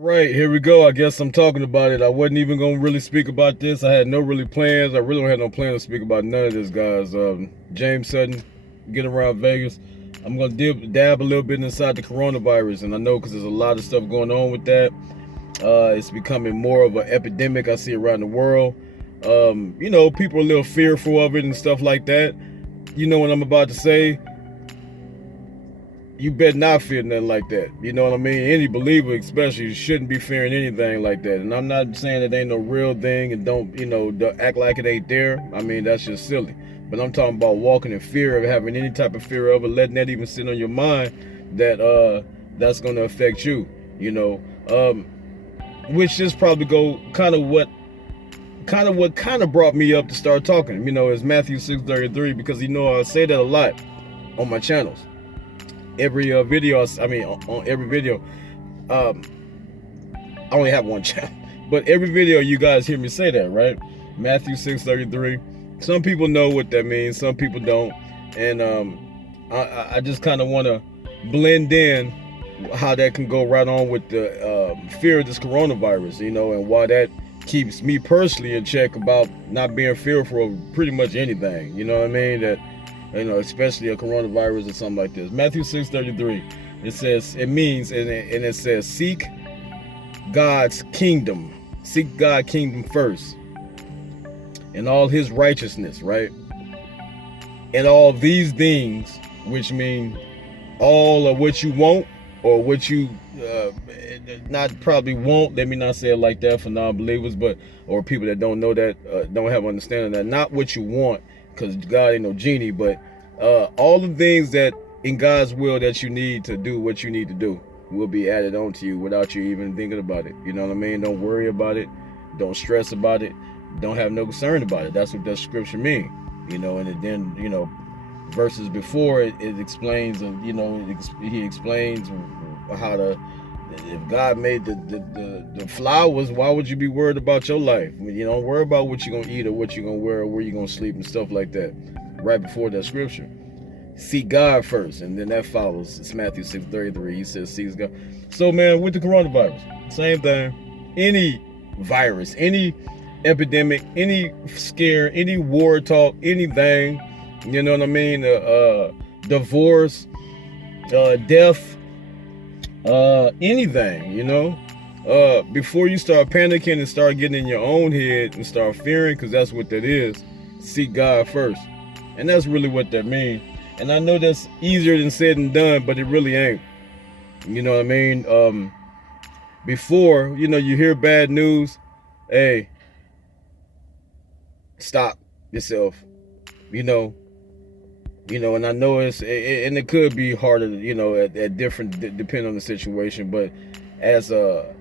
Right, here we go. I guess I'm talking about it. I wasn't even gonna really speak about this. I had no really plans. I really don't have no plan to speak about none of this, guys. James Sutton, get around Vegas. I'm gonna dab a little bit inside the coronavirus, and I know because there's a lot of stuff going on with that. It's becoming more of an epidemic I see around the world. People are a little fearful of it and stuff like that. You know what I'm about to say? You better not fear nothing like that. You know what I mean? Any believer, especially, shouldn't be fearing anything like that. And I'm not saying it ain't no real thing and don't act like it ain't there. I mean, that's just silly. But I'm talking about walking in fear of having any type of fear of it, letting that even sit on your mind that that's gonna affect you. You know, which just probably go what brought me up to start talking. Is Matthew 6:33 because I say that a lot on my channels every video. On every video. I only have one channel, but every video you guys hear me say that, right? Matthew 6:33. Some people know what that means, some people don't, and I just kind of want to blend in how that can go right on with the fear of this coronavirus, and why that keeps me personally in check about not being fearful of pretty much anything. You know what I mean? That especially a coronavirus or something like this. Matthew 6:33. It says, seek God's kingdom. Seek God's kingdom first. And all his righteousness, right? And all these things, which mean all of what you want or what you not probably won't. Let me not say it like that for non-believers, or people that don't know that, don't have understanding that. Not what you want, because God ain't no genie, but all the things that in God's will that you need to do what you need to do will be added on to you without you even thinking about it. You know what I mean? Don't worry about it. Don't stress about it. Don't have no concern about it. That's what that scripture mean. And then, verses before it explains, and he explains how to, if God made the flowers, why would you be worried about your life? You don't worry about what you're gonna eat or what you're gonna wear or where you're gonna sleep and stuff like that. Right before that scripture, seek God first, and then that follows. It's Matthew 6:33. He says, seek God. So, man, with the coronavirus, same thing. Any virus, any epidemic, any scare, any war talk, anything. You know what I mean? Divorce, death, anything. Before you start panicking and start getting in your own head and start fearing, because that's what that is, seek God first. And that's really what that means. And I know that's easier than said and done, but it really ain't. You know what I mean? Before, you hear bad news, hey, stop yourself. And I know and it could be harder, at different, depending on the situation, but as a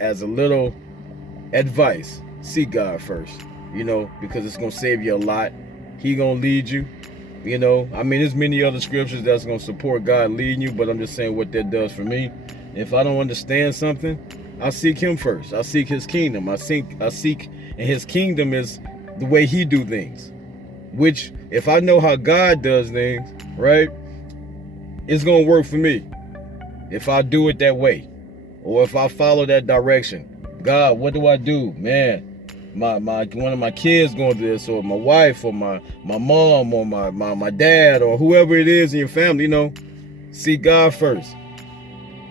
little advice, seek God first, because it's going to save you a lot. He going to lead you, there's many other scriptures that's going to support God leading you, but I'm just saying what that does for me. If I don't understand something, I seek him first. I seek his kingdom. I seek, and his kingdom is the way he do things, which if I know how God does things, right, it's going to work for me. If I do it that way, or if I follow that direction, God, what do I do? Man, one of my kids going through this, or my wife, or my mom, or my dad, or whoever it is in your family, seek God first.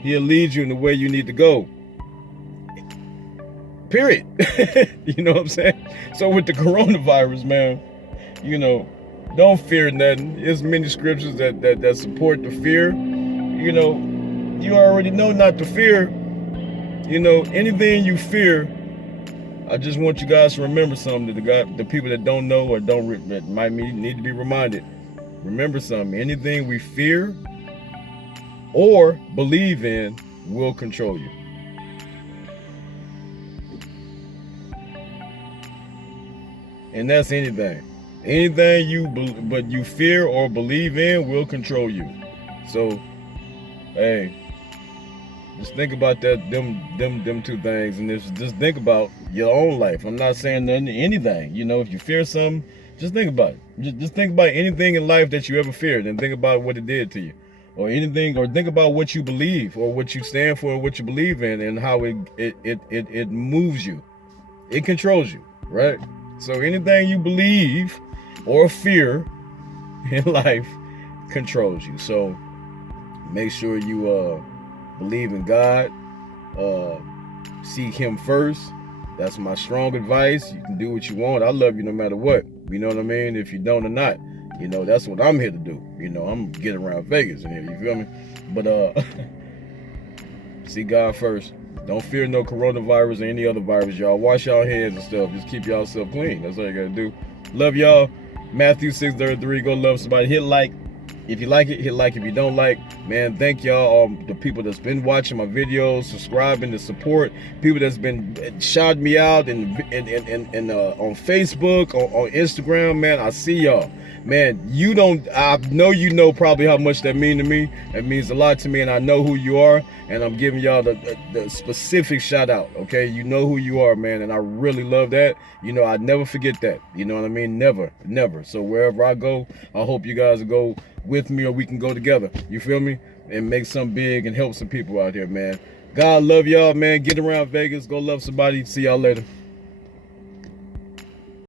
He'll lead you in the way you need to go. Period. You know what I'm saying? So with the coronavirus, man, don't fear nothing. There's many scriptures that support the fear. You already know not to fear. Anything you fear, I just want you guys to remember something. The people that don't know or that might need to be reminded. Remember something. Anything we fear or believe in will control you. And that's anything. Anything you fear or believe in will control you. So, hey, just think about that, them two things, and just think about your own life. I'm not saying anything. If you fear something, just think about it. Just think about anything in life that you ever feared, and think about what it did to you. or anything, or think about what you believe or what you stand for, or what you believe in, and how it moves you. It controls you, right? So anything you believe or fear in life controls you. So make sure you believe in God, seek him first. That's my strong advice. You can do what you want. I love you no matter what. You know what I mean? If you don't or not. You know, that's what I'm here to do. You know, I'm getting around Vegas in here, you feel me? But see God first. Don't fear no coronavirus or any other virus, y'all. Wash y'all hands and stuff. Just keep y'all self clean. That's all you gotta do. Love y'all. Matthew 6:33. Go love somebody. Hit like. If you like it, hit like. If you don't like, man, thank y'all, the people that's been watching my videos, subscribing, the support, people that's been shouting me out and on Facebook, on Instagram, man. I see y'all. Man, I know you know probably how much that means to me. That means a lot to me, and I know who you are, and I'm giving y'all the specific shout out, okay? You know who you are, man, and I really love that. You know, I never forget that. You know what I mean? Never, never. So wherever I go, I hope you guys will go with me, or we can go together. You feel me? And make something big and help some people out here, man. God love y'all, man. Get around Vegas. Go love somebody. See y'all later.